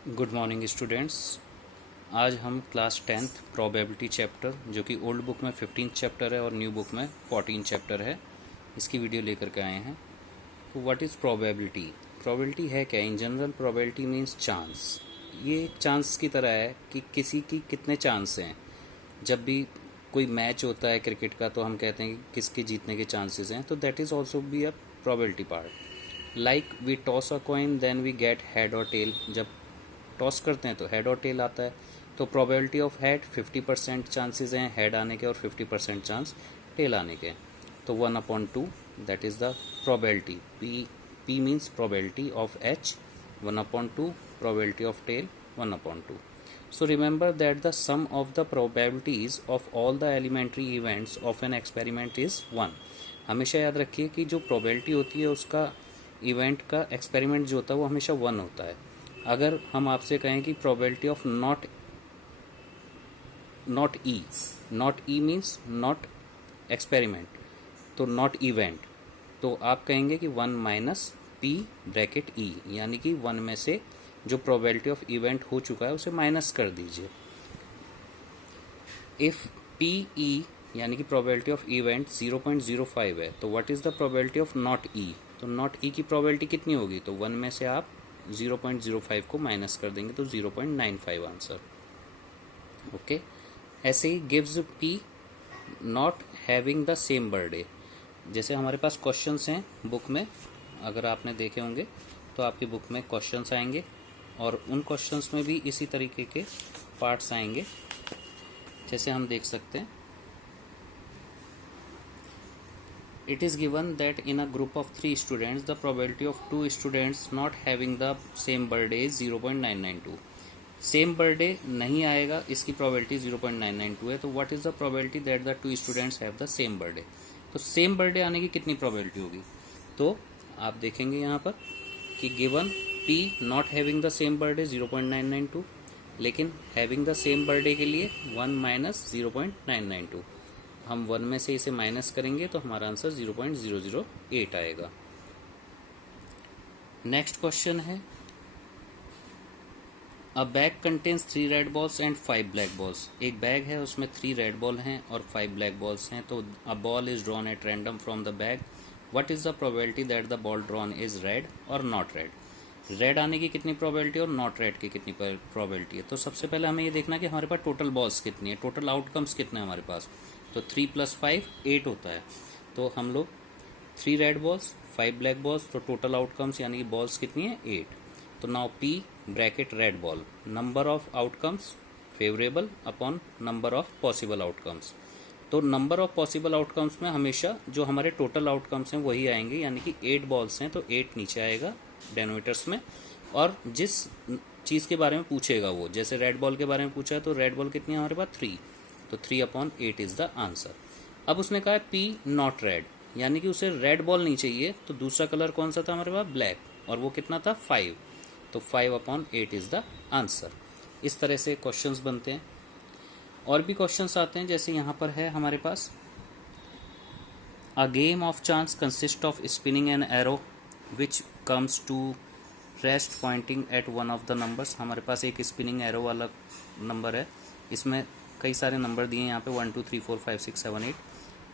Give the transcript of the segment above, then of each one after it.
Good morning students. आज हम class 10th probability chapter, जो कि ओल्ड बुक में 15th चैप्टर है और न्यू बुक में 14 चैप्टर है, इसकी वीडियो लेकर के आए हैं। तो व्हाट इज़ प्रोबेबिलिटी? प्रोबेबिलिटी है क्या? In general probability means chance. ये एक चांस की तरह है कि किसी की कितने चांस हैं। जब भी कोई मैच होता है क्रिकेट का तो हम कहते हैं कि किसके जीतने के चांसेस हैं, तो that is also be a probability part. Like we toss a coin then we get head और टेल। जब टॉस करते हैं तो हेड और टेल आता है, तो प्रोबेबिलिटी ऑफ हेड 50% चांसेस हैं हेड आने के और 50% चांस टेल आने के। तो 1/2 that is the probability. P means probability of H 1/2, probability of tail 1/2। So remember that the sum of the probabilities of all the elementary events of an experiment is 1। हमेशा याद रखिए कि जो probability होती है उसका इवेंट का experiment जो होता है वो हमेशा 1 होता है। अगर हम आपसे कहें कि probability of not E means not experiment, तो नॉट इवेंट, तो आप कहेंगे कि 1 माइनस पी ब्रैकेट ई, यानी कि 1 में से जो प्रोबेबिलिटी ऑफ इवेंट हो चुका है उसे माइनस कर दीजिए। इफ पी ई यानी कि प्रोबेबिलिटी ऑफ इवेंट 0.05 है, तो what is the probability of not E? तो नॉट ई की प्रोबेबिलिटी कितनी होगी? तो 1 में से आप 0.05 को माइनस कर देंगे तो 0.95 आंसर। ओके। ऐसे he gives P not having the same birthday. जैसे हमारे पास क्वेश्चंस हैं बुक में, अगर आपने देखे होंगे तो आपकी बुक में क्वेश्चंस आएंगे और उन क्वेश्चंस में भी इसी तरीके के पार्ट्स आएंगे। जैसे हम देख सकते हैं, it is given that in a group of 3 students the probability of 2 students not having the same birthday is 0.992। Same birthday नहीं आएगा, इसकी प्रोबेबिलिटी 0.992 है। तो what is the probability that the 2 students have the same birthday? तो same birthday आने की कितनी probability होगी? तो आप देखेंगे यहाँ पर कि given P not having the same birthday 0.992, लेकिन हैविंग द सेम बर्थडे के लिए 1 माइनस 0.992, हम 1 में से इसे माइनस करेंगे तो हमारा आंसर 0.008 आएगा। नेक्स्ट क्वेश्चन है, अ bag contains 3 red balls and 5 black balls. एक बैग है, उसमें 3 रेड बॉल हैं और 5 ब्लैक बॉल्स हैं। तो a ball is drawn at random from the bag. What is the probability that the ball drawn is red और not red? Red आने की कितनी प्रोबेबिलिटी और नॉट रेड की कितनी प्रोबेबिलिटी है? तो सबसे पहले हमें ये देखना कि हमारे पास टोटल बॉल्स कितनी है, टोटल आउटकम्स कितने हैं हमारे पास। तो 3 + 5 8 होता है। तो हम लोग 3 रेड बॉल्स 5 ब्लैक बॉल्स, तो टोटल आउटकम्स यानी कि बॉल्स कितनी है 8। तो now P bracket red ball, number of outcomes favourable upon number of possible outcomes. तो नंबर ऑफ पॉसिबल आउटकम्स में हमेशा जो हमारे टोटल आउटकम्स हैं वही आएंगे, यानी कि 8 बॉल्स हैं तो 8 नीचे आएगा डेनोमिनेटर्स में। और जिस चीज़ के बारे में पूछेगा वो, जैसे रेड बॉल के बारे में पूछा है तो रेड बॉल कितनी है हमारे पास 3, तो 3/8 इज द आंसर। अब उसने कहा है पी नॉट रेड, यानी कि उसे रेड बॉल नहीं चाहिए, तो दूसरा कलर कौन सा था हमारे पास? ब्लैक, और वो कितना था 5, तो 5/8 इज द आंसर। इस तरह से क्वेश्चंस बनते हैं। और भी क्वेश्चंस आते हैं, जैसे यहाँ पर है हमारे पास, a game of chance consist of spinning an arrow which comes to rest pointing at one of the numbers. हमारे पास एक स्पिनिंग एरो वाला नंबर है, इसमें कई सारे नंबर दिए हैं यहाँ पे 1 2 3 4 5 6 7 8।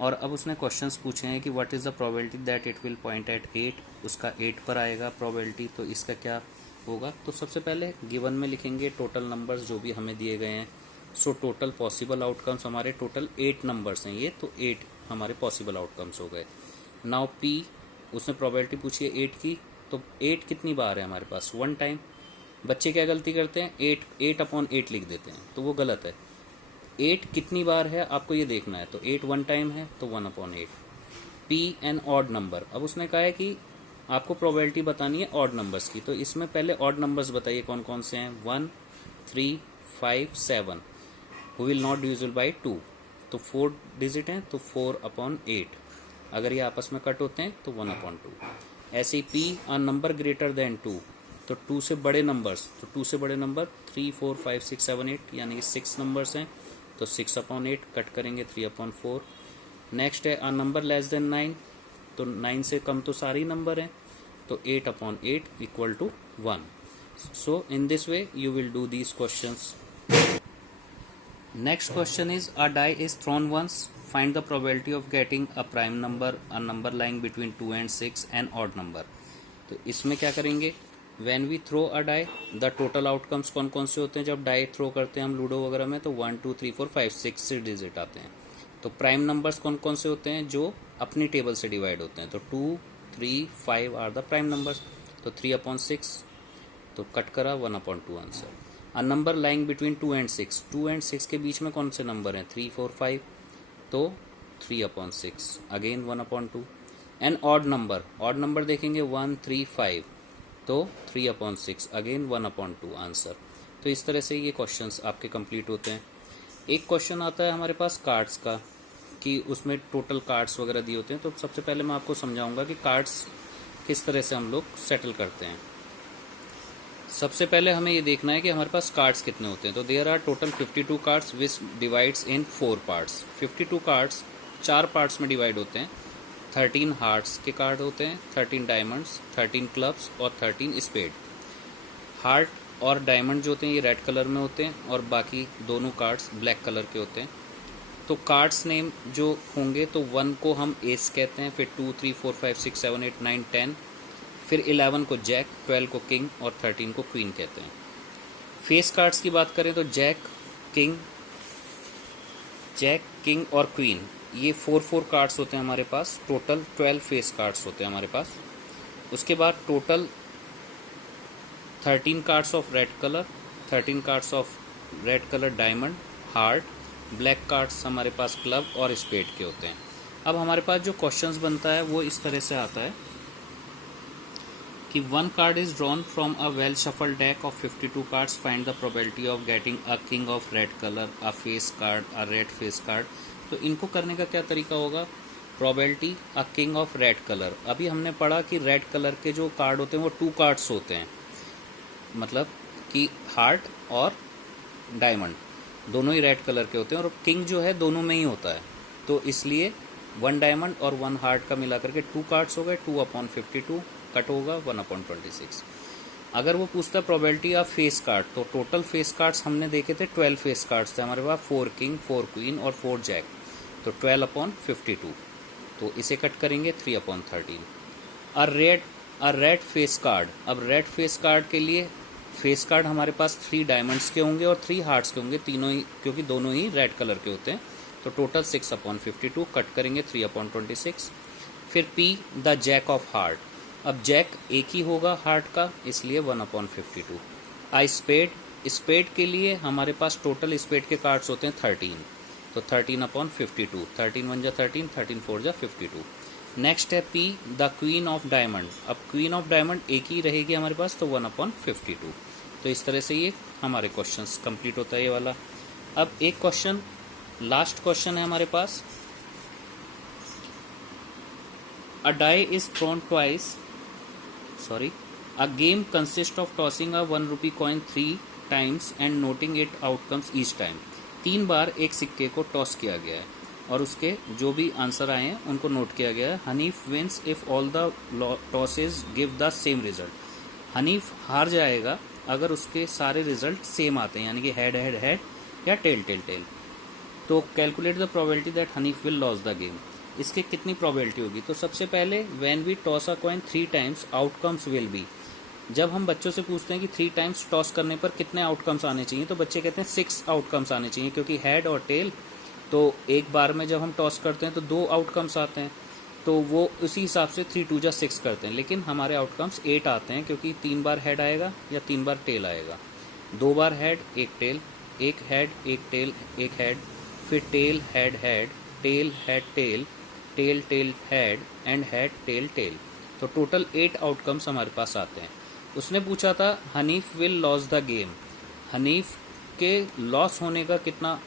और अब उसने क्वेश्चंस पूछे हैं कि what is the probability that it will point at 8। उसका 8 पर आएगा प्रोबेबिलिटी, तो इसका क्या होगा? तो सबसे पहले गिवन में लिखेंगे टोटल नंबर्स जो भी हमें दिए गए हैं। सो टोटल पॉसिबल आउटकम्स हमारे टोटल 8 नंबर्स हैं ये, तो 8 हमारे पॉसिबल आउटकम्स हो गए। नाउ पी, उसने प्रोबेबिलिटी पूछी है 8 की, तो 8 कितनी बार है हमारे पास? 1 टाइम। बच्चे क्या गलती करते हैं, 8/8 लिख देते हैं, तो वो गलत है। 8 कितनी बार है आपको ये देखना है, तो 8 1 टाइम है तो 1/8। पी एन ऑड नंबर, अब उसने कहा है कि आपको प्रोबेबिलिटी बतानी है ऑड नंबर्स की, तो इसमें पहले ऑड नंबर्स बताइए कौन कौन से हैं। 1 3 5 7 who will not divisible by 2, तो 4 डिजिट हैं तो 4/8। अगर ये आपस में कट होते हैं तो 1/2। ऐसे ही P a number greater than 2, तो 2 से बड़े नंबर्स, तो 2 से बड़े नंबर 3 4 5 6 7 8, यानी कि 6 नंबर्स हैं, तो 6/8 कट करेंगे 3/4। नेक्स्ट है अ नंबर लेस देन 9, तो 9 से कम तो सारे ही नंबर हैं, तो 8/8 equal to 1। So in this way you will do these questions. Next question is, a die is thrown once. Find the probability of getting a prime number, a number lying between 2 and 6, an odd number. तो इसमें क्या करेंगे, when we throw a die, the total outcomes कौन कौन से होते हैं जब डाई थ्रो करते हैं हम लूडो वगैरह में, तो 1 2 3 4 5 6 डिजिट आते हैं. तो प्राइम नंबर्स कौन कौन से होते हैं जो अपनी टेबल से डिवाइड होते हैं, तो 2 3 5 आर द प्राइम नंबर्स. तो 3/6, तो कट करा 1/2 answer. A number lying between 2 and 6, 2 and 6 के बीच में कौन से नंबर हैं, 3 4 5, तो 3/6, अगेन 1/2. एन ऑड नंबर देखेंगे 1 3 5, तो 3/6, अगेन 1/2 आंसर. तो इस तरह से ये क्वेश्चंस आपके कंप्लीट होते हैं. एक क्वेश्चन आता है हमारे पास कार्ड्स का, कि उसमें टोटल कार्ड्स वगैरह दिए होते हैं. तो सबसे पहले मैं आपको समझाऊंगा कि कार्ड्स किस तरह से हम लोग सेटल करते हैं. सबसे पहले हमें ये देखना है कि हमारे पास कार्ड्स कितने होते हैं. तो there are total 52 cards which divides in 4 parts. 52 cards 4 parts में डिवाइड होते हैं. 13 हार्ट्स के कार्ड होते हैं, 13 डायमंड्स, 13 क्लब्स और 13 स्पेड. हार्ट और डायमंड जो होते हैं ये रेड कलर में होते हैं और बाकी दोनों कार्ड्स ब्लैक कलर के होते हैं. तो कार्ड्स नेम जो होंगे, तो 1 को हम एस कहते हैं, फिर 2 3 4 5 6 7 8 9 10, फिर 11 को जैक, 12 को किंग और 13 को क्वीन कहते हैं. फेस कार्ड्स की बात करें तो जैक किंग और क्वीन, ये 4 कार्ड्स होते हैं हमारे पास. टोटल 12 फेस कार्ड्स होते हैं हमारे पास. उसके बाद total 13 cards of red colour, 13 cards of red colour diamond, heart, black cards हमारे पास क्लब और स्पेड के होते हैं. अब हमारे पास जो क्वेश्चंस बनता है वो इस तरह से आता है कि 1 card is drawn from a well shuffle deck of 52 cards. Find the probability of getting a king of red colour, a face card, a red face card. तो इनको करने का क्या तरीका होगा. Probability a king of red colour, अभी हमने पढ़ा कि रेड कलर के जो कार्ड होते हैं वो 2 कार्ड्स होते हैं, मतलब कि हार्ट और डायमंड दोनों ही रेड कलर के होते हैं, और किंग जो है दोनों में ही होता है. तो इसलिए 1 डायमंड और 1 हार्ट का मिला करके 2 कार्ड्स हो गए. 2/52 कट होगा 1/26. अगर वो पूछता है प्रोबेबिलिटी ऑफ फेस कार्ड, तो टोटल फेस कार्ड्स हमने देखे थे 12 फेस कार्ड्स थे हमारे पास, 4 किंग 4 क्वीन और 4 जैक, तो 12/52. तो इसे कट करेंगे 3/13. अ रेड फेस कार्ड, अब रेड फेस कार्ड के लिए फेस कार्ड हमारे पास 3 डायमंड्स के होंगे और 3 हार्ट्स के होंगे, तीनों ही, क्योंकि दोनों ही रेड कलर के होते हैं. तो टोटल 6/52, कट करेंगे 3/26. फिर P the jack of heart, अब जैक एक ही होगा हार्ट का, इसलिए 1/52. आई स्पेड के लिए हमारे पास टोटल स्पेड के कार्ड्स होते हैं 13, तो 13/52. 13 1 जा 13, 13 4 जा 52. नेक्स्ट है P the queen of diamond, अब क्वीन ऑफ डायमंड एक ही रहेगी हमारे पास, तो 1/52. तो इस तरह से ये हमारे क्वेश्चंस कंप्लीट होता है ये वाला. अब एक क्वेश्चन, लास्ट क्वेश्चन है हमारे पास. A die is thrown twice, a game consists of tossing a 1 rupee coin 3 times and noting its outcomes each time. 3 बार एक सिक्के को टॉस किया गया है और उसके जो भी आंसर आए हैं उनको नोट किया गया है. Hanif wins if all the tosses give the same result. Hanif हार जाएगा अगर उसके सारे रिजल्ट सेम आते हैं, यानी कि हेड हेड हेड या टेल टेल टेल. तो calculate the probability that Hanif will loss the game. इसकी कितनी प्रोबेबिलिटी होगी. तो सबसे पहले when we toss a coin 3 times outcomes will be. जब हम बच्चों से पूछते हैं कि 3 टाइम्स टॉस करने पर कितने आउटकम्स आने चाहिए, तो बच्चे कहते हैं 6 आउटकम्स आने चाहिए, क्योंकि हेड और टेल, तो एक बार में जब हम टॉस करते हैं तो 2 आउटकम्स आते हैं, तो वो उसी हिसाब से 3 2 जा 6 करते हैं. लेकिन हमारे आउटकम्स 8 आते हैं, क्योंकि 3 बार हेड आएगा या 3 बार टेल आएगा. 2 बार हेड, एक टेल, एक हेड, एक टेल, एक हेड, फिर tail head head, tail head tail, tail tail head and head tail tail. तो टोटल 8 आउटकम्स हमारे पास आते हैं. उसने पूछा था Hanif will loss the game, Hanif के लॉस होने का कितना,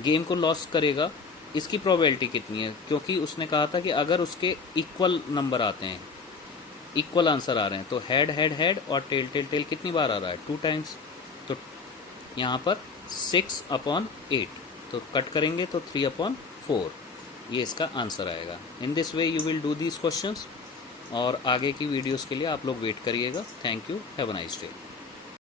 गेम को लॉस करेगा, इसकी प्रोबेबिलिटी कितनी है. क्योंकि उसने कहा था कि अगर उसके इक्वल नंबर आते हैं, इक्वल आंसर आ रहे हैं, तो हेड हेड हेड और टेल टेल टेल कितनी बार आ रहा है, 2 टाइम्स. तो यहाँ पर 6/8, तो कट करेंगे तो 3/4, ये इसका आंसर आएगा. In this way you will do these questions, और आगे की वीडियोस के लिए आप लोग वेट करिएगा. Thank you, have a nice day.